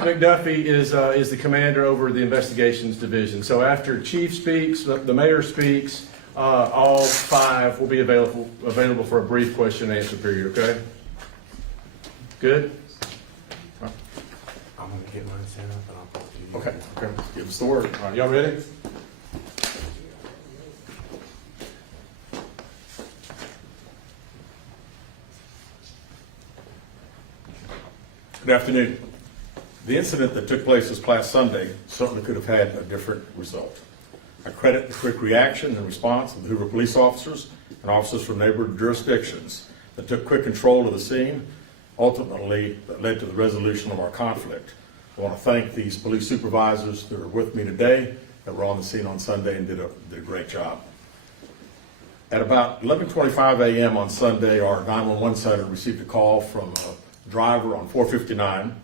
McDuffie is the commander over the investigations division. So after Chief speaks, the mayor speaks, all five will be available for a brief question and answer period, okay? Good? I'm gonna get mine set up and I'll talk to you. Okay. Give us the word. All right, y'all ready? Good afternoon. The incident that took place this past Sunday certainly could have had a different result. I credit the quick reaction and response of the Hoover police officers and officers from neighboring jurisdictions that took quick control of the scene, ultimately that led to the resolution of our conflict. I want to thank these police supervisors that are with me today that were on the scene on Sunday and did a great job. At about 11:25 a.m. on Sunday, our 911 center received a call from a driver on 459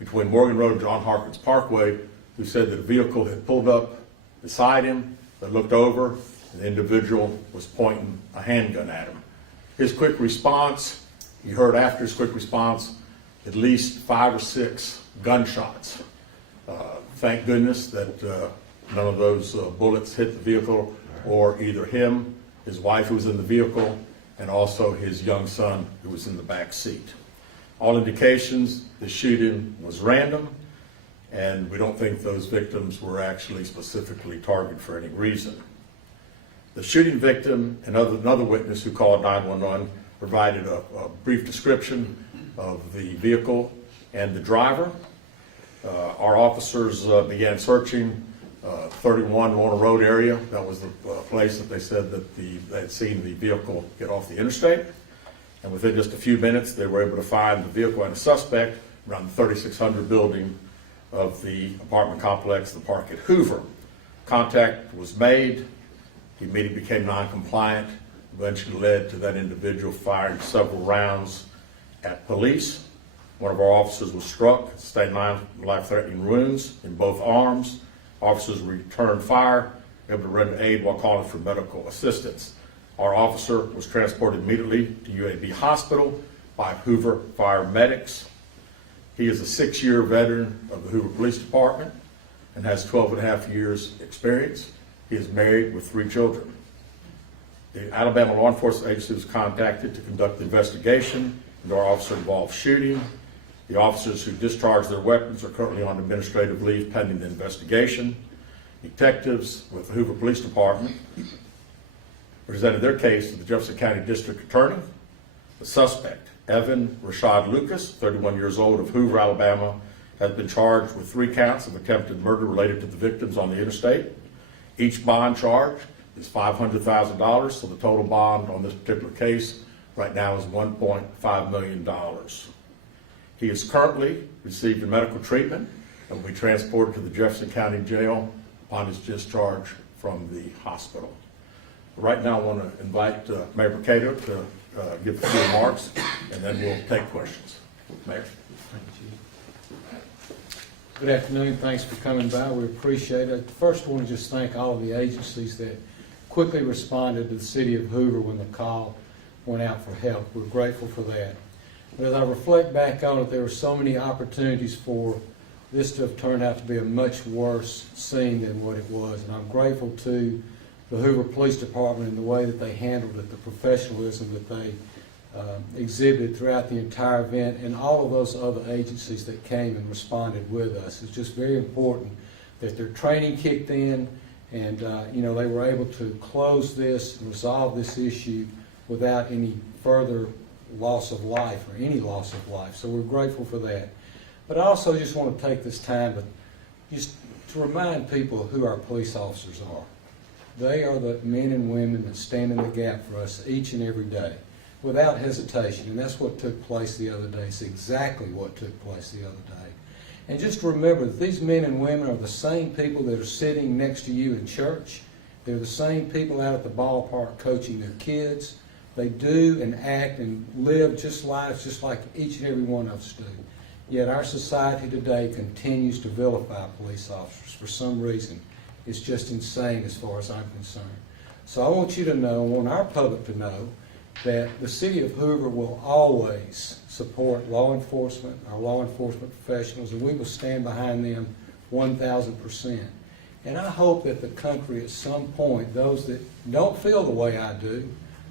between Morgan Road and John Harkins Parkway who said that a vehicle had pulled up beside him, that looked over, and the individual was pointing a handgun at him. His quick response, you heard after his quick response, at least 5 or 6 gunshots. Thank goodness that none of those bullets hit the vehicle or either him, his wife who was in the vehicle, and also his young son who was in the back seat. All indications, the shooting was random, and we don't think those victims were actually specifically targeted for any reason. The shooting victim and another witness who called 911 provided a brief description of the vehicle and the driver. Our officers began searching 31 Lorna Road area. That was the place that they said that they had seen the vehicle get off the interstate. And within just a few minutes, they were able to find the vehicle and a suspect around the 3600 building of the apartment complex, the Park at Hoover. Contact was made. He immediately became non-compliant, eventually led to that individual firing several rounds at police. One of our officers was struck, sustained life-threatening wounds in both arms. Officers returned fire, able to render aid while calling for medical assistance. Our officer was transported immediately to UAB Hospital by Hoover fire medics. He is a 6-year veteran of the Hoover Police Department and has 12.5 years experience. He is married with 3 children. The Alabama Law Enforcement Agency was contacted to conduct the investigation into our officer-involved shooting. The officers who discharged their weapons are currently on administrative leave pending the investigation. Detectives with the Hoover Police Department presented their case to the Jefferson County District Attorney. The suspect, Evan Rashad Lucas, 31 years old, of Hoover, Alabama, has been charged with 3 counts of attempted murder related to the victims on the interstate. Each bond charge is $500,000, so the total bond on this particular case right now is $1.5 million. He is currently receiving medical treatment and will be transported to the Jefferson County Jail upon his discharge from the hospital. Right now, I want to invite Mayor Mercado to give a few remarks, and then we'll take questions. Mayor. Good afternoon. Thanks for coming by. We appreciate it. First, I want to just thank all of the agencies that quickly responded to the city of Hoover when the call went out for help. We're grateful for that. But as I reflect back on it, there were so many opportunities for this to have turned out to be a much worse scene than what it was. And I'm grateful to the Hoover Police Department and the way that they handled it, the professionalism that they exhibited throughout the entire event, and all of those other agencies that came and responded with us. It's just very important that their training kicked in and they were able to close this and resolve this issue without any further loss of life or any loss of life. So we're grateful for that. But I also just want to take this time just to remind people who our police officers are. They are the men and women that stand in the gap for us each and every day without hesitation. And that's what took place the other day. It's exactly what took place the other day. And just remember that these men and women are the same people that are sitting next to you in church. They're the same people out at the ballpark coaching their kids. They do and act and live lives just like each and every one of us do. Yet our society today continues to vilify police officers for some reason. It's just insane as far as I'm concerned. So I want you to know, I want our public to know, that the city of Hoover will always support law enforcement, our law enforcement professionals, and we will stand behind them 1,000%. And I hope that the country at some point, those that don't feel the way I do,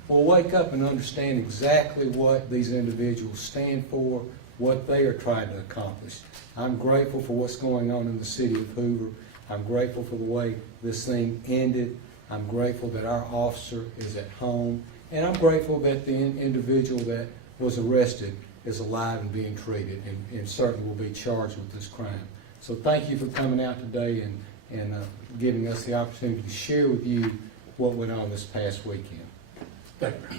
will wake up and understand exactly what these individuals stand for, what they are trying to accomplish. I'm grateful for what's going on in the city of Hoover. I'm grateful for the way this thing ended. I'm grateful that our officer is at home. And I'm grateful that the individual that was arrested is alive and being treated and certainly will be charged with this crime. So thank you for coming out today and giving us the opportunity to share with you what went on this past weekend. Thank you.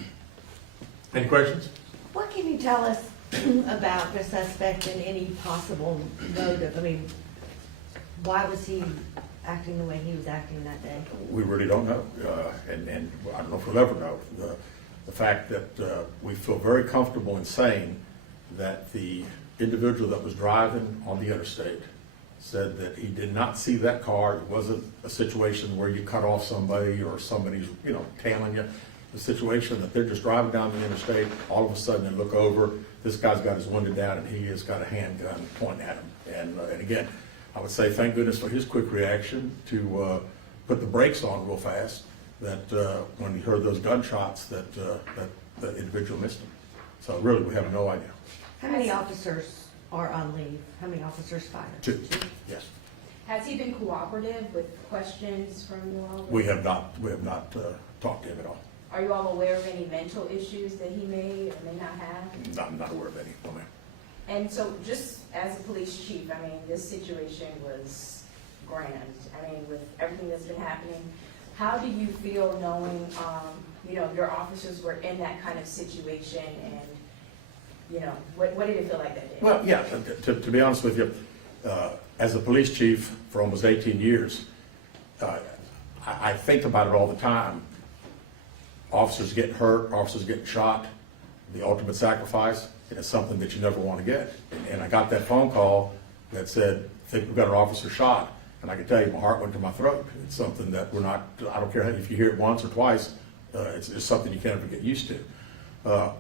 Any questions? What can you tell us about the suspect and any possible motive? I mean, why was he acting the way he was acting that day? We really don't know, and I don't know if we'll ever know. The fact that we feel very comfortable in saying that the individual that was driving on the interstate said that he did not see that car. It wasn't a situation where you cut off somebody or somebody's, tailing you. The situation that they're just driving down the interstate, all of a sudden they look over, this guy's got his window down and he has got a handgun pointing at him. And again, I would say thank goodness for his quick reaction to put the brakes on real fast, that when he heard those gunshots that the individual missed him. So really, we have no idea. How many officers are on leave? How many officers fired? 2, yes. Has he been cooperative with questions from you all? We have not talked to him at all. Are you all aware of any mental issues that he may or may not have? I'm not aware of any, no ma'am. And so just as a police chief, I mean, this situation was grand. I mean, with everything that's been happening, how do you feel knowing, your officers were in that kind of situation and, what did it feel like that day? Well, yeah, to be honest with you, as a police chief for almost 18 years, I think about it all the time. Officers getting hurt, officers getting shot, the ultimate sacrifice, and it's something that you never want to get. And I got that phone call that said, I think we've got an officer shot. And I can tell you, my heart went to my throat. It's something that I don't care if you hear it once or twice, it's something you can't ever get used to.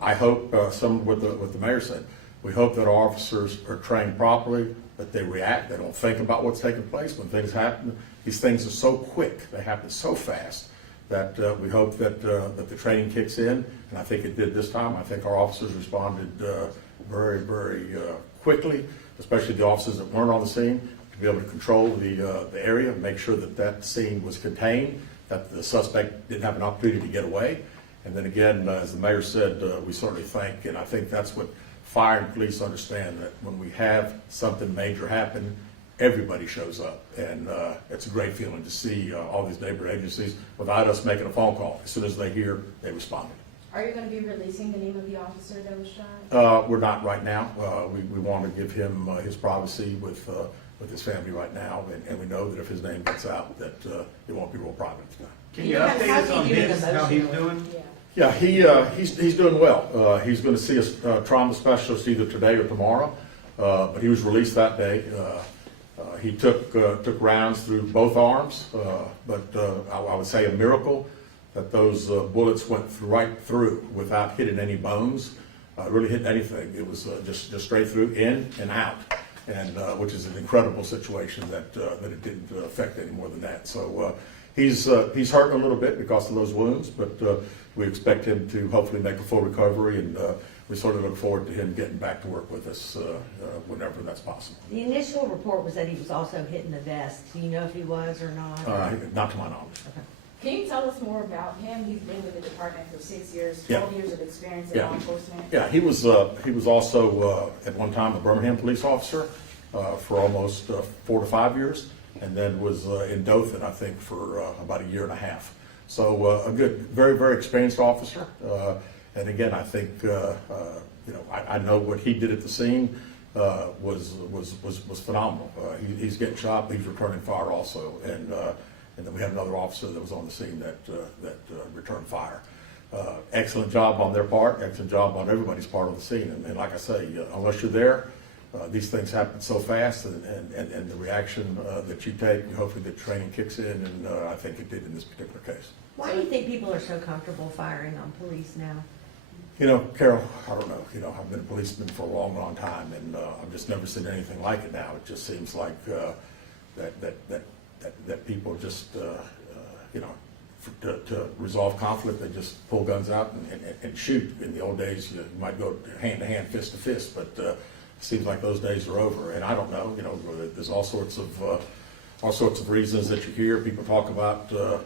I hope, what the mayor said, we hope that our officers are trained properly, that they react, they don't think about what's taking place when things happen. These things are so quick, they happen so fast, that we hope that the training kicks in, and I think it did this time. I think our officers responded very, very quickly, especially the officers that weren't on the scene, to be able to control the area, make sure that scene was contained, that the suspect didn't have an opportunity to get away. And then again, as the mayor said, we certainly think, and I think that's what fire and police understand, that when we have something major happen, everybody shows up, and it's a great feeling to see all these neighborhood agencies, without us making a phone call. As soon as they hear, they responded. Are you going to be releasing the name of the officer that was shot? We're not right now. We want to give him his privacy with his family right now, and we know that if his name gets out, that it won't be real private. Can you update us on his, how he's doing? Yeah. Yeah, he's doing well. He's going to see a trauma specialist either today or tomorrow, but he was released that day. He took rounds through both arms, but I would say a miracle that those bullets went right through without hitting any bones, really hitting anything. It was just straight through, in and out, and which is an incredible situation that it didn't affect any more than that. So he's hurting a little bit because of those wounds, but we expect him to hopefully make a full recovery, and we sort of look forward to him getting back to work with us whenever that's possible. The initial report was that he was also hitting the vest. Do you know if he was or not? Not to my knowledge. Okay. Can you tell us more about him? He's been with the department for 6 years, Yeah. 12 years of experience in Yeah. law enforcement. Yeah, he was also at one time a Birmingham police officer for almost 4 to 5 years, and then was in Dothan, I think, for about a year and a half. So a good, very, very experienced officer. And again, I think I know what he did at the scene was phenomenal. He's getting shot, but he's returning fire also, and then we had another officer that was on the scene that returned fire. Excellent job on their part, excellent job on everybody's part of the scene. And like I say, unless you're there, these things happen so fast, and the reaction that you take, hopefully the training kicks in, and I think it did in this particular case. Why do you think people are so comfortable firing on police now? You know, Carol, I don't know, you know, I've been a policeman for a long, long time, and I've just never seen anything like it now. It just seems like that people just, you know, to resolve conflict, they just pull guns out and shoot. In the old days, you might go hand to hand, fist to fist, but it seems like those days are over. And I don't know, you know, there's all sorts of reasons that you hear. People talk about, you know,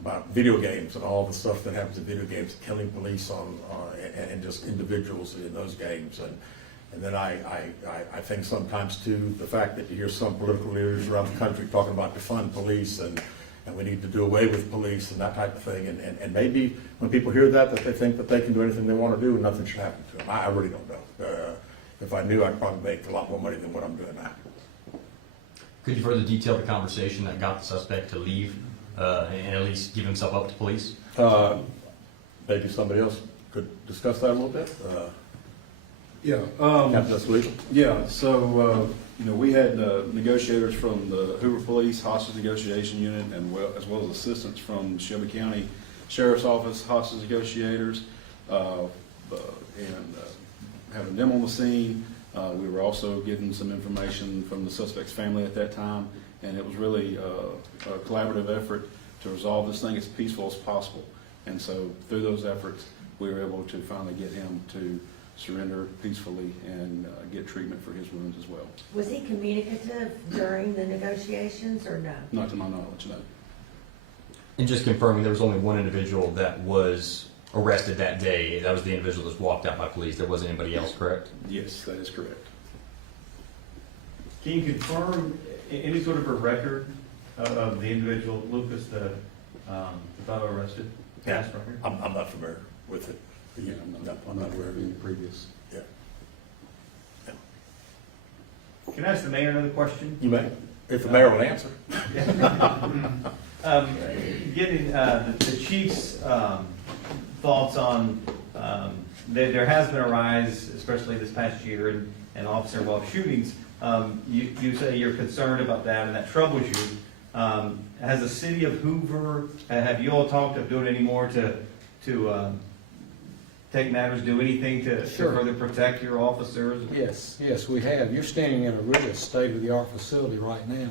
about video games and all the stuff that happens in video games, killing police and just individuals in those games. And then I think sometimes too, the fact that you hear some political leaders around the country talking about defund police and we need to do away with police and that type of thing. And maybe when people hear that they think that they can do anything they want to do and nothing should happen to them. I really don't know. If I knew, I'd probably make a lot more money than what I'm doing now. Could you further detail the conversation that got the suspect to leave and at least give himself up to police? Maybe somebody else could discuss that a little bit. Yeah. Captain Escalito? Yeah, so, you know, we had negotiators from the Hoover Police Hostage Negotiation Unit and as well as assistants from Shelby County Sheriff's Office Hostage Negotiators, and having them on the scene. We were also getting some information from the suspect's family at that time, and it was really a collaborative effort to resolve this thing as peaceful as possible. And so through those efforts, we were able to finally get him to surrender peacefully and get treatment for his wounds as well. Was he communicative during the negotiations or no? Not to my knowledge, no. And just confirming, there was only one individual that was arrested that day. That was the individual that was walked out by police. There wasn't anybody else, correct? Yes, that is correct. Can you confirm any sort of a record of the individual, Lucas, the fellow arrested? Yeah. Past record? I'm not familiar with it. Yeah, I'm not aware of any previous. Yeah. Can I ask the mayor another question? You may, if the mayor will answer. Getting the chief's thoughts on, there has been a rise, especially this past year, in officer-involved shootings. You say you're concerned about that and that troubles you. Has the city of Hoover, have you all talked of doing any more to take matters, do anything to Sure. further protect your officers? Yes, we have. You're standing in a really state-of-the-art facility right now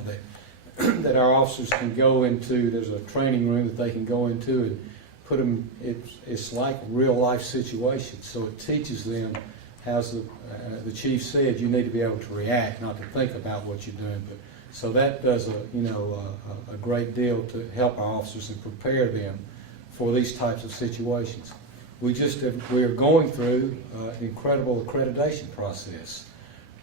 that our officers can go into. There's a training room that they can go into and put them, it's like real-life situations. So it teaches them, as the chief said, you need to be able to react, not to think about what you're doing. But so that does a great deal to help our officers and prepare them for these types of situations. We are going through an incredible accreditation process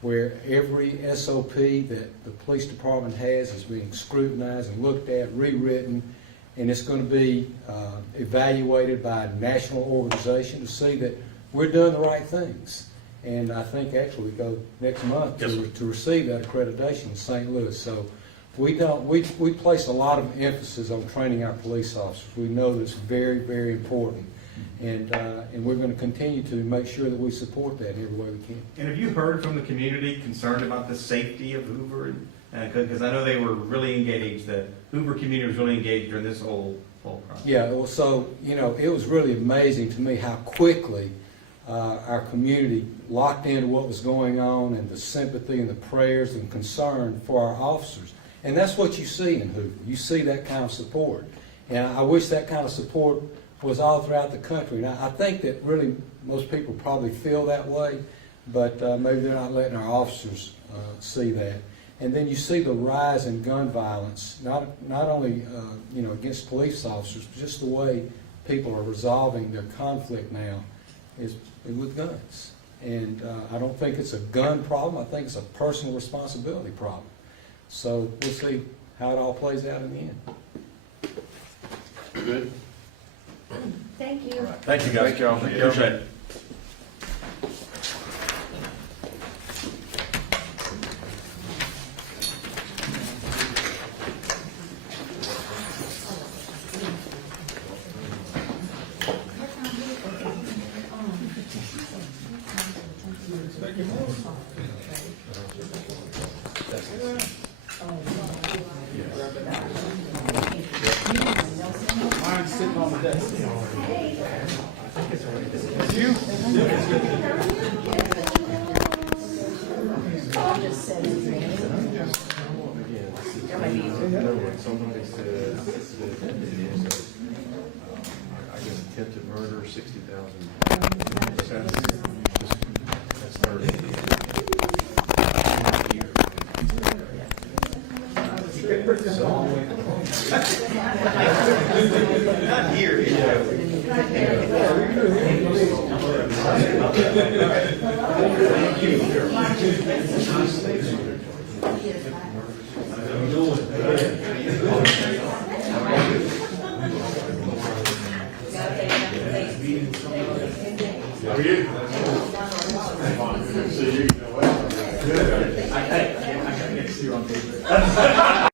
where every SOP that the police department has is being scrutinized and looked at, rewritten, and it's going to be evaluated by a national organization to see that we're doing the right things. And I think actually we go next month to receive that accreditation in St. Louis. So we place a lot of emphasis on training our police officers. We know that it's very, very important. And we're going to continue to make sure that we support that every way we can. And have you heard from the community concerned about the safety of Hoover? Because I know they were really engaged, the Hoover community was really engaged during this whole process. Yeah, well, so, it was really amazing to me how quickly our community locked into what was going on and the sympathy and the prayers and concern for our officers. And that's what you see in Hoover. You see that kind of support. And I wish that kind of support was all throughout the country. Now, I think that really most people probably feel that way, but maybe they're not letting our officers see that. And then you see the rise in gun violence, not only against police officers, but just the way people are resolving their conflict now is with guns. And I don't think it's a gun problem. I think it's a personal responsibility problem. So we'll see how it all plays out in the end. Good. Thank you. Thank you, guys. Thank y'all. Appreciate it. Mine's sitting on the desk. what somebody said, that it is, I guess attempted murder, 60,000. That's 30. Not here, How are you? Good to see you.